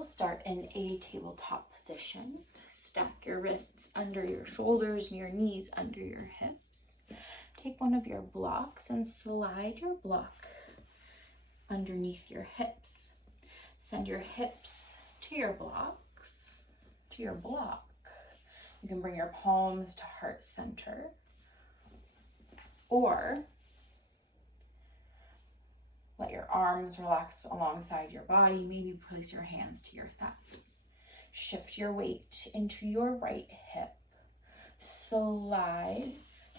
We'll start in a tabletop position. Stack your wrists under your shoulders and your knees under your hips. Take one of your blocks and slide your block underneath your hips. Send your hips to your blocks, to your block. You can bring your palms to heart center, or let your arms relax alongside your body. Maybe place your hands to your thighs. Shift your weight into your right hip. Slide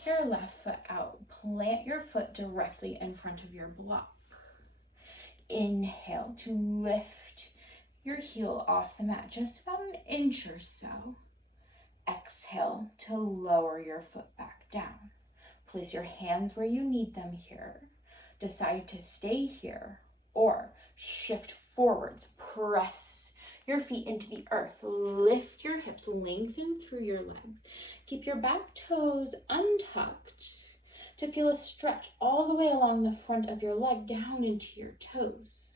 your left foot out. Plant your foot directly in front of your block. Inhale to lift your heel off the mat, just about an inch or so. Exhale to lower your foot back down. Place your hands where you need them here. Decide to stay here or shift forwards. Press your feet into the earth. Lift your hips, lengthen through your legs. Keep your back toes untucked to feel a stretch all the way along the front of your leg down into your toes.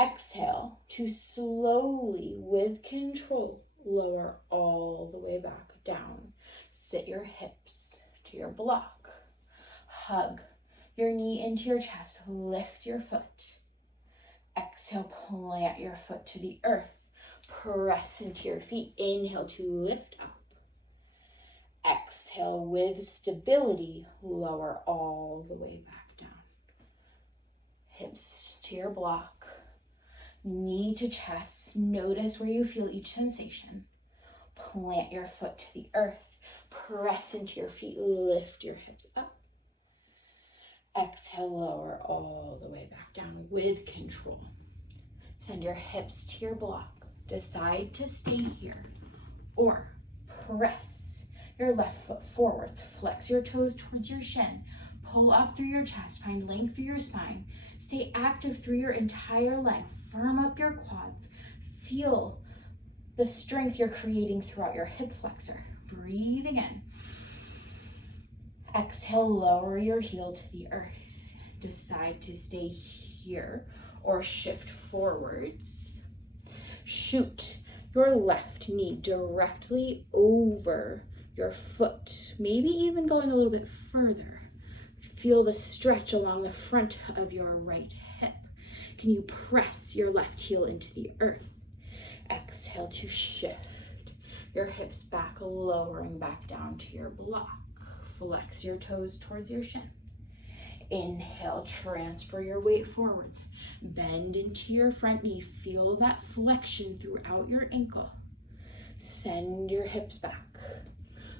Exhale to slowly, with control, lower all the way back down. Sit your hips to your block. Hug your knee into your chest. Lift your foot. Exhale, plant your foot to the earth. Press into your feet. Inhale to lift up. Exhale, with stability, lower all the way back down. Hips to your block. Knee to chest. Notice where you feel each sensation. Plant your foot to the earth. Press into your feet. Lift your hips up. Exhale, lower all the way back down with control. Send your hips to your block. Decide to stay here or press your left foot forwards. Flex your toes towards your shin. Pull up through your chest. Find length through your spine. Stay active through your entire leg. Firm up your quads. Feel the strength you're creating throughout your hip flexor. Breathing in. Exhale, lower your heel to the earth. Decide to stay here or shift forwards. Shoot your left knee directly over your foot, maybe even going a little bit further. Feel the stretch along the front of your right hip. Can you press your left heel into the earth? Exhale to shift your hips back, lowering back down to your block. Flex your toes towards your shin. Inhale, transfer your weight forwards. Bend into your front knee. Feel that flexion throughout your ankle. Send your hips back.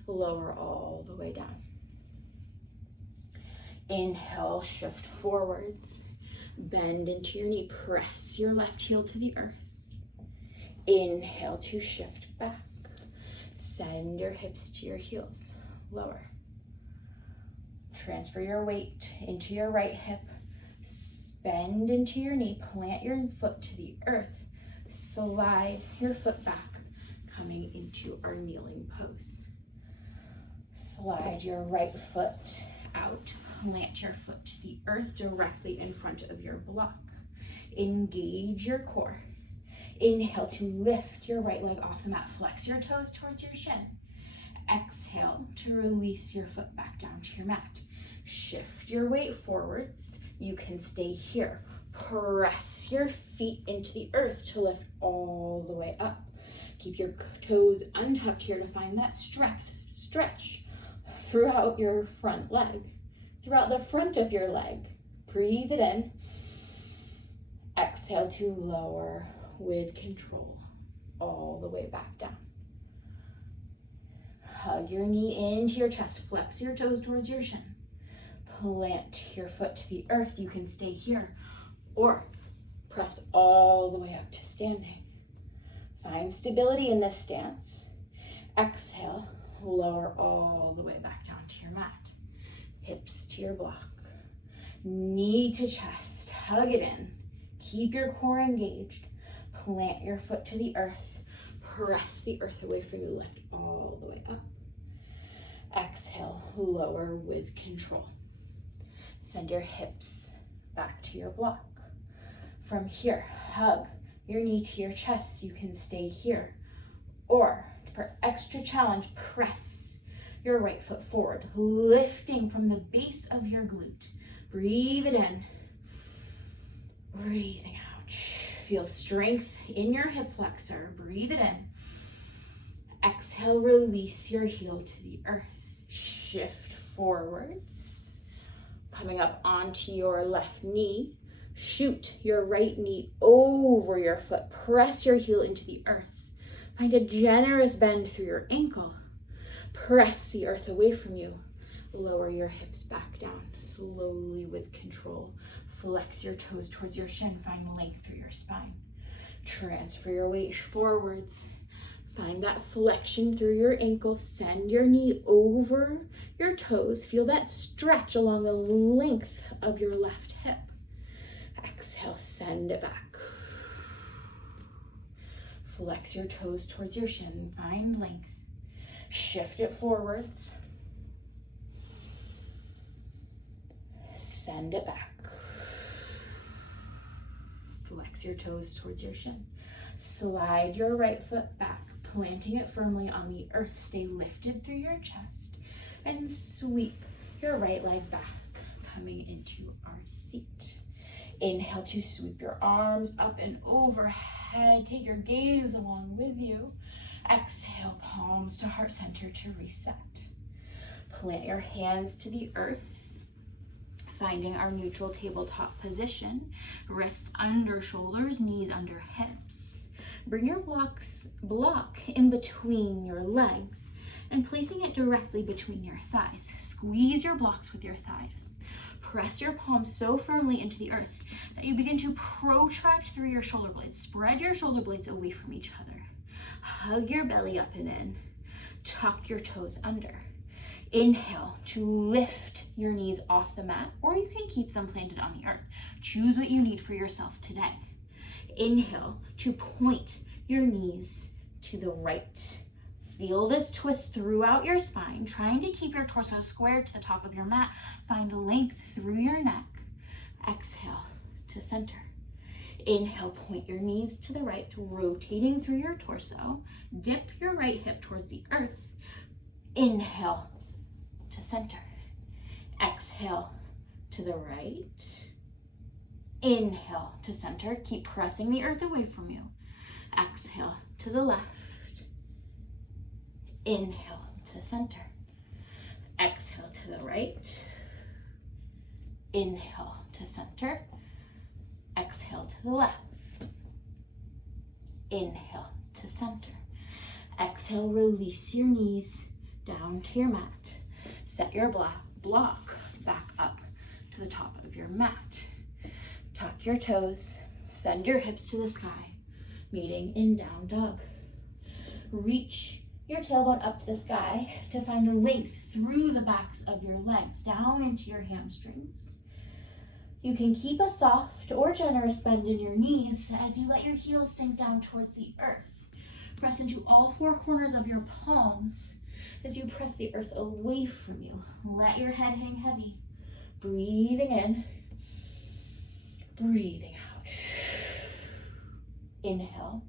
Lower all the way down. Inhale, shift forwards. Bend into your knee. Press your left heel to the earth. Inhale to shift back. Send your hips to your heels. Lower. Transfer your weight into your right hip. Bend into your knee. Plant your foot to the earth. Slide your foot back, coming into our kneeling pose. Slide your right foot out. Plant your foot to the earth directly in front of your block. Engage your core. Inhale to lift your right leg off the mat. Flex your toes towards your shin. Exhale to release your foot back down to your mat. Shift your weight forwards. You can stay here. Press your feet into the earth to lift all the way up. Keep your toes untucked here to find that stretch throughout your front leg, throughout the front of your leg. Breathe it in. Exhale to lower with control all the way back down. Hug your knee into your chest. Flex your toes towards your shin. Plant your foot to the earth. You can stay here or press all the way up to standing. Find stability in this stance. Exhale, lower all the way back down to your mat. Hips to your block. Knee to chest. Hug it in. Keep your core engaged. Plant your foot to the earth. Press the earth away from you. Lift all the way up. Exhale, lower with control. Send your hips back to your block. From here, hug your knee to your chest so you can stay here. Or for extra challenge, press your right foot forward, lifting from the base of your glute. Breathe it in, breathing out. Feel strength in your hip flexor. Breathe it in. Exhale, release your heel to the earth. Shift forwards, coming up onto your left knee. Shoot your right knee over your foot. Press your heel into the earth. Find a generous bend through your ankle. Press the earth away from you. Lower your hips back down slowly with control. Flex your toes towards your shin. Find length through your spine. Transfer your weight forwards. Find that flexion through your ankle. Send your knee over your toes. Feel that stretch along the length of your left hip. Exhale, send it back. Flex your toes towards your shin. Find length. Shift it forwards. Send it back. Flex your toes towards your shin. Slide your right foot back, planting it firmly on the earth. Stay lifted through your chest and sweep your right leg back, coming into our seat. Inhale to sweep your arms up and overhead. Take your gaze along with you. Exhale, palms to heart center to reset. Plant your hands to the earth, finding our neutral tabletop position. Wrists under shoulders, knees under hips. Bring your block in between your legs and placing it directly between your thighs. Squeeze your blocks with your thighs. Press your palms so firmly into the earth that you begin to protract through your shoulder blades. Spread your shoulder blades away from each other. Hug your belly up and in. Tuck your toes under. Inhale to lift your knees off the mat, or you can keep them planted on the earth. Choose what you need for yourself today. Inhale to point your knees to the right. Feel this twist throughout your spine, trying to keep your torso squared to the top of your mat. Find length through your neck. Exhale to center. Inhale, point your knees to the right, rotating through your torso. Dip your right hip towards the earth. Inhale to center. Exhale to the right. Inhale to center. Keep pressing the earth away from you. Exhale to the left. Inhale to center. Exhale to the right. Inhale to center. Exhale to the left. Inhale to center. Exhale, release your knees down to your mat. Set your block back up to the top of your mat. Tuck your toes. Send your hips to the sky, meeting in down dog. Reach your tailbone up to the sky to find a length through the backs of your legs, down into your hamstrings. You can keep a soft or generous bend in your knees as you let your heels sink down towards the earth. Press into all four corners of your palms as you press the earth away from you. Let your head hang heavy. Breathing in, breathing out. Inhale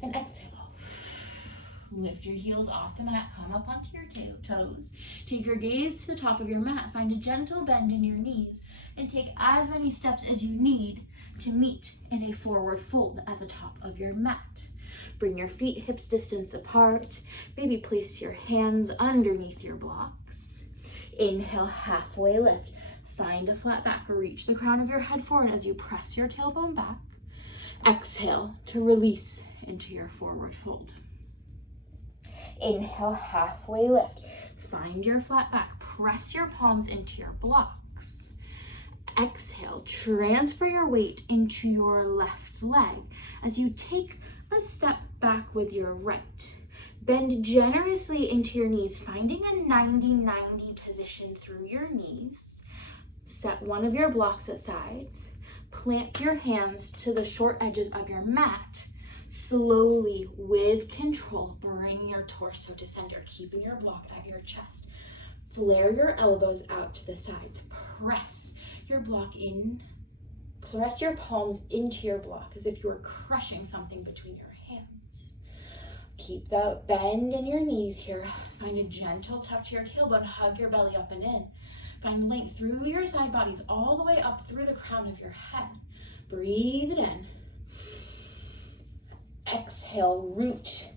and exhale. Lift your heels off the mat, come up onto your toes. Take your gaze to the top of your mat. Find a gentle bend in your knees and take as many steps as you need to meet in a forward fold at the top of your mat. Bring your feet hips distance apart. Maybe place your hands underneath your blocks. Inhale, halfway lift. Find a flat back. Reach the crown of your head forward as you press your tailbone back. Exhale to release into your forward fold. Inhale, halfway lift. Find your flat back. Press your palms into your blocks. Exhale, transfer your weight into your left leg as you take a step back with your right. Bend generously into your knees, finding a 90-90 position through your knees. Set one of your blocks aside. Plant your hands to the short edges of your mat. Slowly, with control, bring your torso to center, keeping your block at your chest. Flare your elbows out to the sides. Press your block in Press your palms into your block as if you were crushing something between your hands. Keep that bend in your knees here. Find a gentle tuck to your tailbone. Hug your belly up and in. Find length through your side bodies all the way up through the crown of your head. Breathe it in. Exhale, root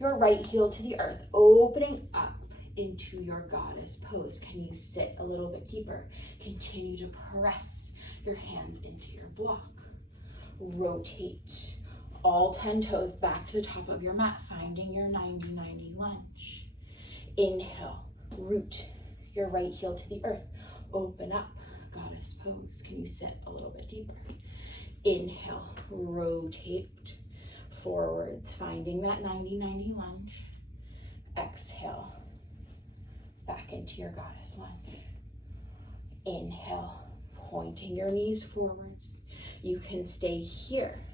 your right heel to the earth, opening up into your goddess pose. Can you sit a little bit deeper? Continue to press your hands into your block. Rotate all 10 toes back to the top of your mat, finding your 90-90 lunge. Inhale, root your right heel to the earth. Open up, goddess pose. Can you sit a little bit deeper? Inhale, rotate forwards, finding that 90-90 lunge. Exhale, back into your goddess lunge. Inhale, pointing your knees forwards. You can stay here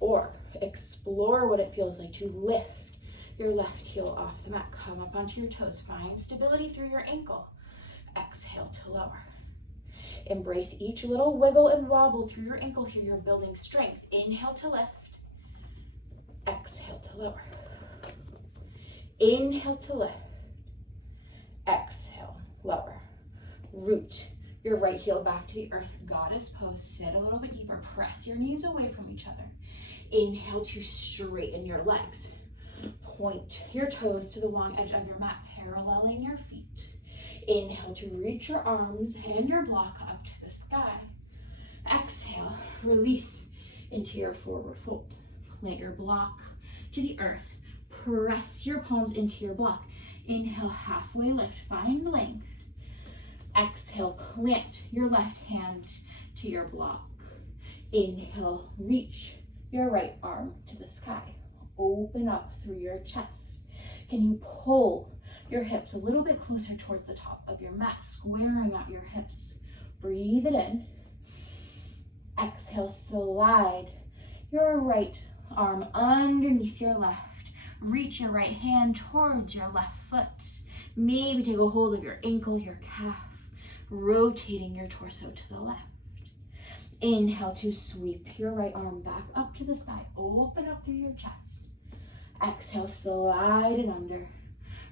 or explore what it feels like to lift your left heel off the mat. Come up onto your toes. Find stability through your ankle. Exhale to lower. Embrace each little wiggle and wobble through your ankle here. You're building strength. Inhale to lift. Exhale to lower. Inhale to lift. Exhale, lower. Root your right heel back to the earth. Goddess pose. Sit a little bit deeper. Press your knees away from each other. Inhale to straighten your legs. Point your toes to the long edge of your mat, paralleling your feet. Inhale to reach your arms and your block up to the sky. Exhale, release into your forward fold. Plant your block to the earth. Press your palms into your block. Inhale, halfway lift, find length. Exhale, plant your left hand to your block. Inhale, reach your right arm to the sky. Open up through your chest. Can you pull your hips a little bit closer towards the top of your mat, squaring out your hips? Breathe it in. Exhale, slide your right arm underneath your left. Reach your right hand towards your left foot. Maybe take a hold of your ankle, your calf, rotating your torso to the left. Inhale to sweep your right arm back up to the sky. Open up through your chest. Exhale, slide it under,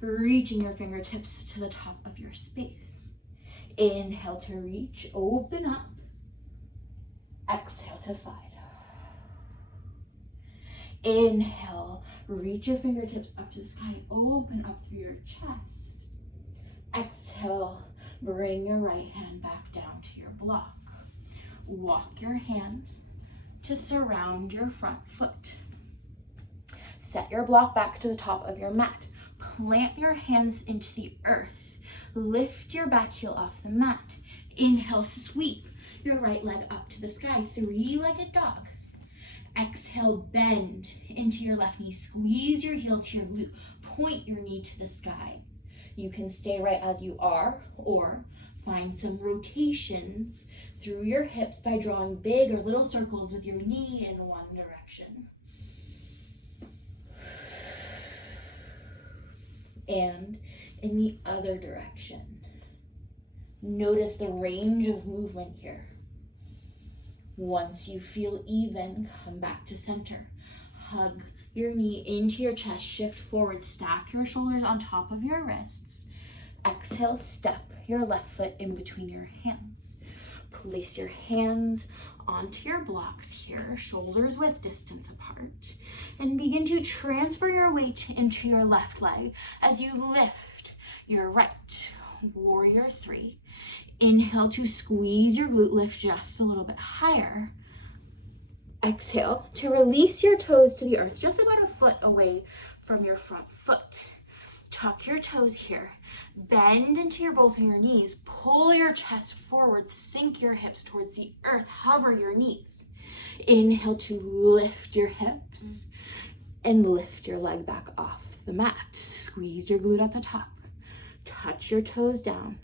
reaching your fingertips to the top of your space. Inhale to reach, open up. Exhale to slide. Inhale, reach your fingertips up to the sky, open up through your chest. Exhale, bring your right hand back down to your block. Walk your hands to surround your front foot. Set your block back to the top of your mat. Plant your hands into the earth. Lift your back heel off the mat. Inhale, sweep your right leg up to the sky, three-legged dog. Exhale, bend into your left knee. Squeeze your heel to your glute. Point your knee to the sky. You can stay right as you are, or find some rotations through your hips by drawing big or little circles with your knee in one direction. And in the other direction. Notice the range of movement here. Once you feel even, come back to center. Hug your knee into your chest, shift forward, stack your shoulders on top of your wrists. Exhale, step your left foot in between your hands. Place your hands onto your blocks here, shoulders width distance apart, and begin to transfer your weight into your left leg as you lift your right. Warrior 3. Inhale to squeeze your glute, lift just a little bit higher. Exhale to release your toes to the earth, just about a foot away from your front foot. Tuck your toes here. Bend into both of your knees. Pull your chest forward. Sink your hips towards the earth. Hover your knees. Inhale to lift your hips and lift your leg back off the mat. Squeeze your glute at the top. Touch your toes down.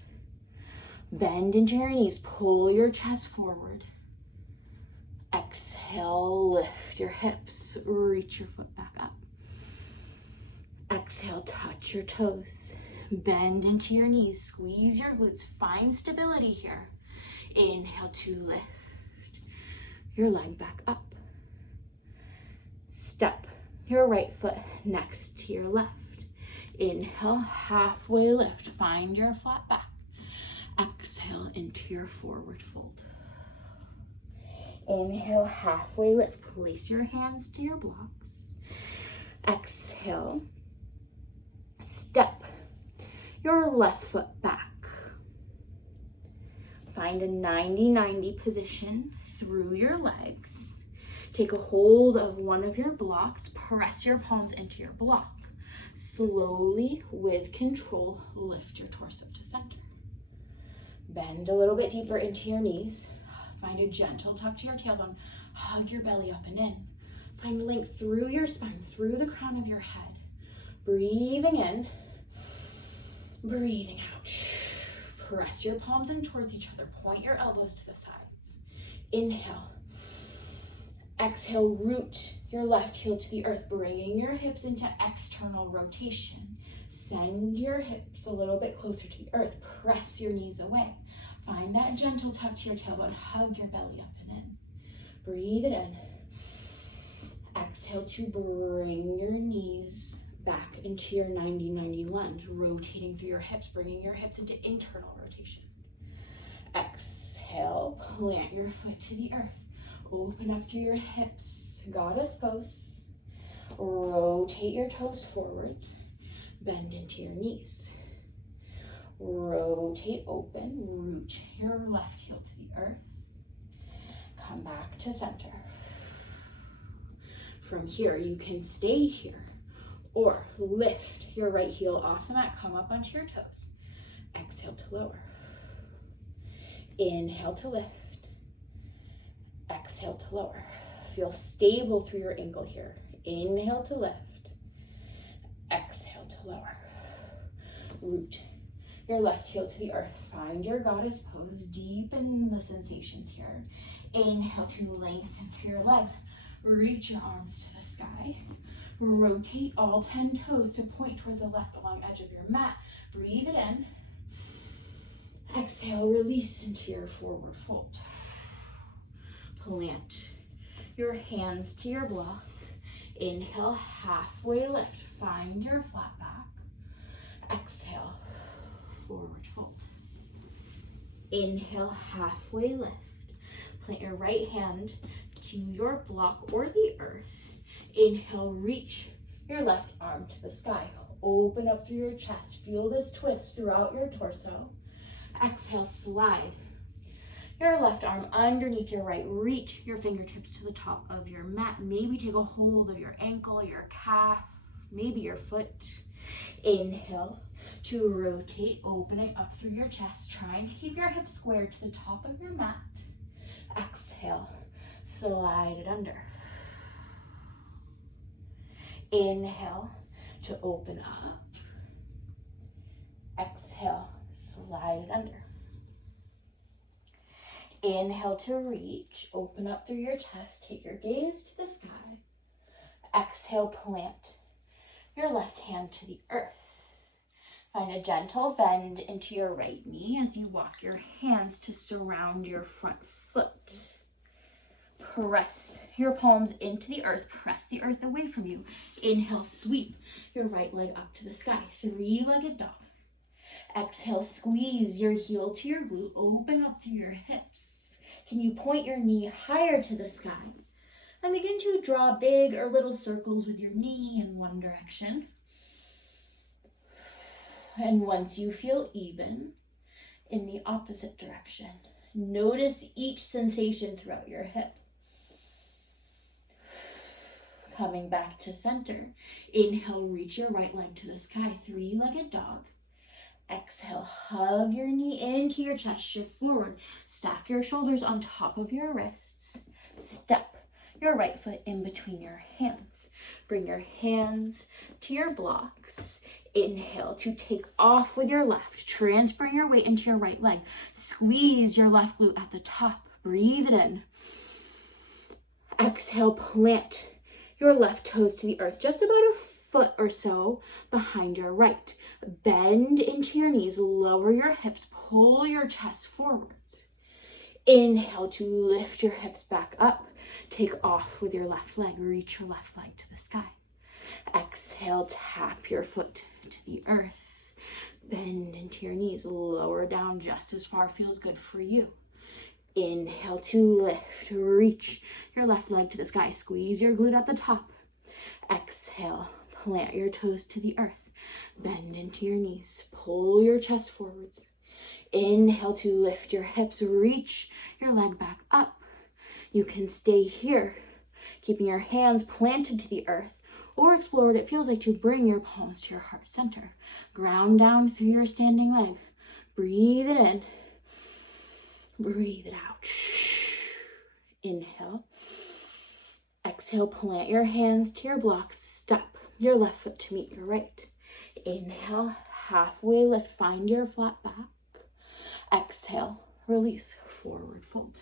Bend into your knees. Pull your chest forward. Exhale, lift your hips. Reach your foot back up. Exhale, touch your toes. Bend into your knees. Squeeze your glutes. Find stability here. Inhale to lift. your leg back up. Step your right foot next to your left. Inhale, halfway lift. Find your flat back. Exhale into your forward fold. Inhale, halfway lift. Place your hands to your blocks. Exhale. Step your left foot back. Find a 90-90 position through your legs. Take a hold of one of your blocks. Press your palms into your block. Slowly, with control, lift your torso to center. Bend a little bit deeper into your knees. Find a gentle tuck to your tailbone. Hug your belly up and in. Find length through your spine, through the crown of your head. Breathing in, breathing out. Press your palms in towards each other. Point your elbows to the sides. Inhale. Exhale, root your left heel to the earth, bringing your hips into external rotation. Send your hips a little bit closer to the earth. Press your knees away. Find that gentle tuck to your tailbone. Hug your belly up and in. Breathe it in. Exhale to bring your knees back into your 90-90 lunge, rotating through your hips, bringing your hips into internal rotation. Exhale, plant your foot to the earth. Open up through your hips, goddess pose. Rotate your toes forwards. Bend into your knees. Rotate open, root your left heel to the earth. Come back to center. From here, you can stay here or lift your right heel off the mat, come up onto your toes. Exhale to lower. Inhale to lift. Exhale to lower. Feel stable through your ankle here. Inhale to lift. Exhale to lower. Root your left heel to the earth. Find your goddess pose. Deepen the sensations here. Inhale to lengthen through your legs. Reach your arms to the sky. Rotate all 10 toes to point towards the left along edge of your mat. Breathe it in. Exhale, release into your forward fold. Plant your hands to your block. Inhale, halfway lift. Find your flat back. Exhale, forward fold. Inhale, halfway lift. Plant your right hand to your block or the earth. Inhale, reach your left arm to the sky. Open up through your chest. Feel this twist throughout your torso. Exhale, slide your left arm underneath your right. Reach your fingertips to the top of your mat. Maybe take a hold of your ankle, your calf, maybe your foot. Inhale to rotate, opening up through your chest, trying to keep your hips squared to the top of your mat. Exhale, slide it under. Inhale to open up. Exhale, slide it under. Inhale to reach, open up through your chest, take your gaze to the sky. Exhale, plant your left hand to the earth. Find a gentle bend into your right knee as you walk your hands to surround your front foot. Press your palms into the earth, press the earth away from you. Inhale, sweep your right leg up to the sky, three-legged dog. Exhale, squeeze your heel to your glute, open up through your hips. Can you point your knee higher to the sky? And begin to draw big or little circles with your knee in one direction. And once you feel even, in the opposite direction. Notice each sensation throughout your hip. Coming back to center. Inhale, reach your right leg to the sky, three-legged dog. Exhale, hug your knee into your chest, shift forward. Stack your shoulders on top of your wrists. Step your right foot in between your hands. Bring your hands to your blocks. Inhale to take off with your left. Transfer your weight into your right leg. Squeeze your left glute at the top. Breathe it in. Exhale, plant your left toes to the earth, just about a foot or so behind your right. Bend into your knees, lower your hips, pull your chest forwards. Inhale to lift your hips back up. Take off with your left leg. Reach your left leg to the sky. Exhale, tap your foot to the earth. Bend into your knees. Lower down just as far feels good for you. Inhale to lift. Reach your left leg to the sky. Squeeze your glute at the top. Exhale, plant your toes to the earth. Bend into your knees. Pull your chest forwards. Inhale to lift your hips. Reach your leg back up. You can stay here, keeping your hands planted to the earth, or explore what it feels like to bring your palms to your heart center. Ground down through your standing leg. Breathe it in. Breathe it out. Inhale. Exhale, plant your hands to your blocks. Step your left foot to meet your right. Inhale, halfway lift. Find your flat back. Exhale, release, forward fold.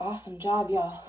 Awesome job, y'all.